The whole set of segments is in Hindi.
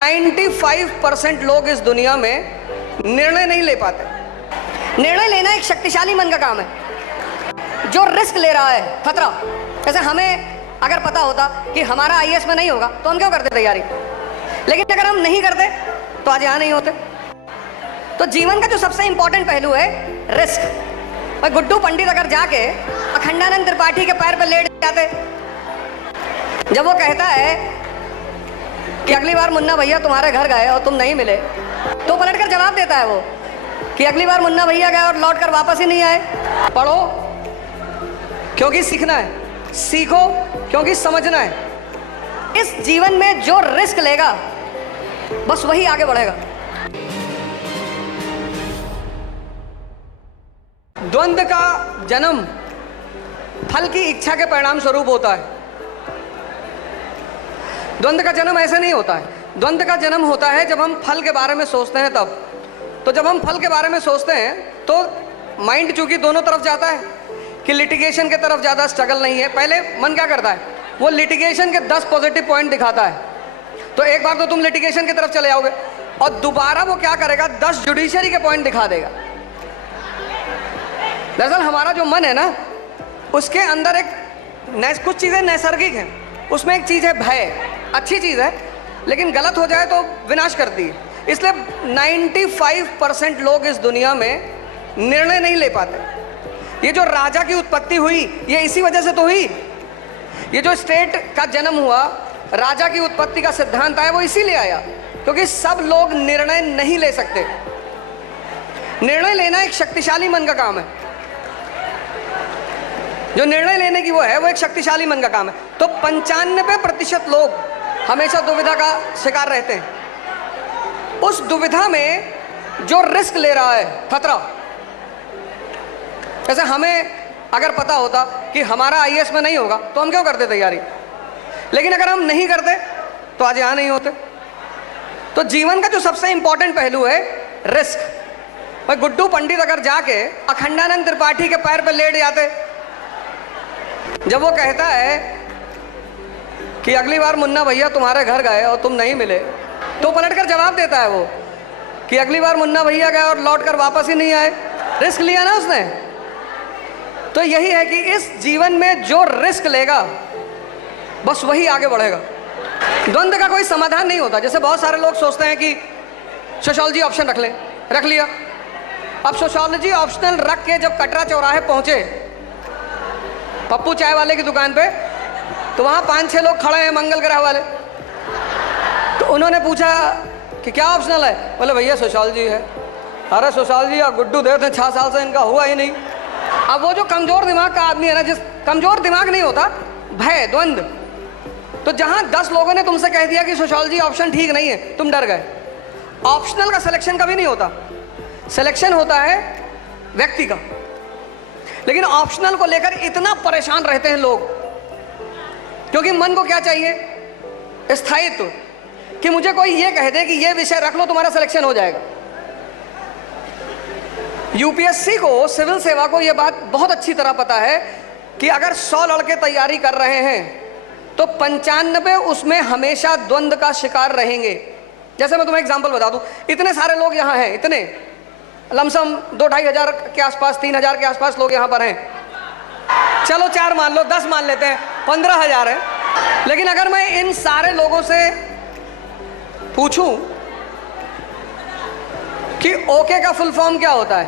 95% लोग इस दुनिया में निर्णय नहीं ले पाते। निर्णय लेना एक शक्तिशाली मन का काम है जो रिस्क ले रहा है, खतरा। जैसे हमें अगर पता होता कि हमारा आईएएस में नहीं होगा तो हम क्यों करते तैयारी, लेकिन अगर हम नहीं करते तो आज यहाँ नहीं होते। तो जीवन का जो सबसे इंपॉर्टेंट पहलू है रिस्क। और गुड्डू पंडित अगर जाके अखंडानंद त्रिपाठी के पैर पर लेट जाते, जब वो कहता है कि अगली बार मुन्ना भैया तुम्हारे घर गए और तुम नहीं मिले, तो पलटकर जवाब देता है वो कि अगली बार मुन्ना भैया गए और लौटकर वापस ही नहीं आए। पढ़ो क्योंकि सीखना है, सीखो क्योंकि समझना है। इस जीवन में जो रिस्क लेगा बस वही आगे बढ़ेगा। द्वंद्व का जन्म फल की इच्छा के परिणाम स्वरूप होता है। द्वंद्व का जन्म ऐसे नहीं होता है। द्वंद्व का जन्म होता है जब हम फल के बारे में सोचते हैं तब। तो जब हम फल के बारे में सोचते हैं तो माइंड चूंकि दोनों तरफ जाता है कि लिटिगेशन के तरफ ज़्यादा स्ट्रगल नहीं है। पहले मन क्या करता है, वो लिटिगेशन के 10 पॉजिटिव पॉइंट दिखाता है। तो एक बार तो तुम लिटिगेशन की तरफ चले जाओगे और दोबारा वो क्या करेगा, 10 जुडिशरी के पॉइंट दिखा देगा। दरअसल हमारा जो मन है ना, उसके अंदर एक कुछ चीज़ें नैसर्गिक हैं। उसमें एक चीज़ है भय, अच्छी चीज़ है लेकिन गलत हो जाए तो विनाश करती है। इसलिए 95% लोग इस दुनिया में निर्णय नहीं ले पाते। ये जो राजा की उत्पत्ति हुई ये इसी वजह से तो हुई। ये जो स्टेट का जन्म हुआ, राजा की उत्पत्ति का सिद्धांत आया, वो इसीलिए आया क्योंकि सब लोग निर्णय नहीं ले सकते। निर्णय लेना एक शक्तिशाली मन का काम है। जो निर्णय लेने की वो है, वो एक शक्तिशाली मन का काम है। तो 95% लोग हमेशा दुविधा का शिकार रहते हैं। उस दुविधा में जो रिस्क ले रहा है, खतरा। जैसे हमें अगर पता होता कि हमारा आईएएस में नहीं होगा तो हम क्यों करते तैयारी, लेकिन अगर हम नहीं करते तो आज यहाँ नहीं होते। तो जीवन का जो सबसे इंपॉर्टेंट पहलू है रिस्क। भाई गुड्डू पंडित अगर जाके अखंडानंद त्रिपाठी के पैर पर लेट जाते, जब वो कहता है कि अगली बार मुन्ना भैया तुम्हारे घर गए और तुम नहीं मिले, तो पलटकर जवाब देता है वो कि अगली बार मुन्ना भैया गए और लौटकर वापस ही नहीं आए। रिस्क लिया ना उसने। तो यही है कि इस जीवन में जो रिस्क लेगा बस वही आगे बढ़ेगा। द्वंद्व का कोई समाधान नहीं होता। जैसे बहुत सारे लोग सोचते हैं कि सोशियोलॉजी ऑप्शन रख लें, रख लिया। अब सोशियोलॉजी ऑप्शनल रख के जब कटरा चौराहे पहुंचे पप्पू चाय वाले की दुकान पे, तो वहाँ 5-6 लोग खड़े हैं मंगल ग्रह वाले। तो उन्होंने पूछा कि क्या ऑप्शनल है, बोले भैया सोशियोलॉजी है। अरे सोशियोलॉजी या गुड्डू देव थे 6 साल से, इनका हुआ ही नहीं। अब वो जो कमजोर दिमाग का आदमी है ना, जिस कमजोर दिमाग नहीं होता, भय, द्वंद्व। तो जहाँ 10 लोगों ने तुमसे कह दिया कि सोशियोलॉजी ऑप्शन ठीक नहीं है, तुम डर गए। ऑप्शनल का सिलेक्शन कभी नहीं होता। सिलेक्शन होता है व्यक्ति का। लेकिन ऑप्शनल को लेकर इतना परेशान रहते हैं लोग, क्योंकि मन को क्या चाहिए, स्थायित्व, कि मुझे कोई ये कह दे कि ये विषय रख लो तुम्हारा सिलेक्शन हो जाएगा। यूपीएससी को, सिविल सेवा को ये बात बहुत अच्छी तरह पता है कि अगर 100 लड़के तैयारी कर रहे हैं तो 95 उसमें हमेशा द्वंद्व का शिकार रहेंगे। जैसे मैं तुम्हें एग्जांपल बता दूं, इतने सारे लोग यहाँ हैं, इतने लमसम 2-2.5 हजार के आसपास, 3 हजार के आसपास लोग यहाँ पर हैं। चलो 4 मान लो, 10 मान लेते हैं, 15,000 है। लेकिन अगर मैं इन सारे लोगों से पूछूं कि ओके का फुल फॉर्म क्या होता है,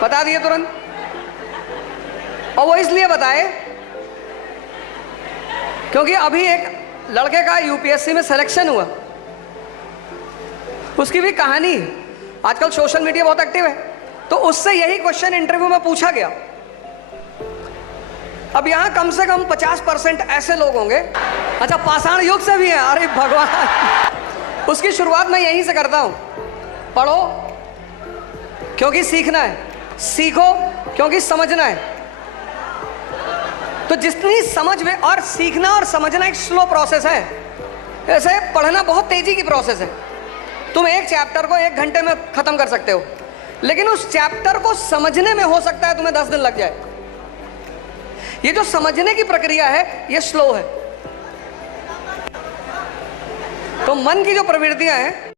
बता दिए तुरंत। और वो इसलिए बताए क्योंकि अभी एक लड़के का यूपीएससी में सिलेक्शन हुआ, उसकी भी कहानी। आजकल सोशल मीडिया बहुत एक्टिव है, तो उससे यही क्वेश्चन इंटरव्यू में पूछा गया। अब यहां कम से कम 50% ऐसे लोग होंगे, अच्छा पाषाण युग से भी हैं। अरे भगवान, उसकी शुरुआत मैं यहीं से करता हूं। पढ़ो क्योंकि सीखना है, सीखो क्योंकि समझना है। तो जितनी समझ में, और सीखना और समझना एक स्लो प्रोसेस है। ऐसे पढ़ना बहुत तेजी की प्रोसेस है। तुम एक चैप्टर को 1 घंटे में खत्म कर सकते हो, लेकिन उस चैप्टर को समझने में हो सकता है तुम्हें 10 दिन लग जाए। ये जो समझने की प्रक्रिया है ये स्लो है। तो मन की जो प्रवृत्तियां हैं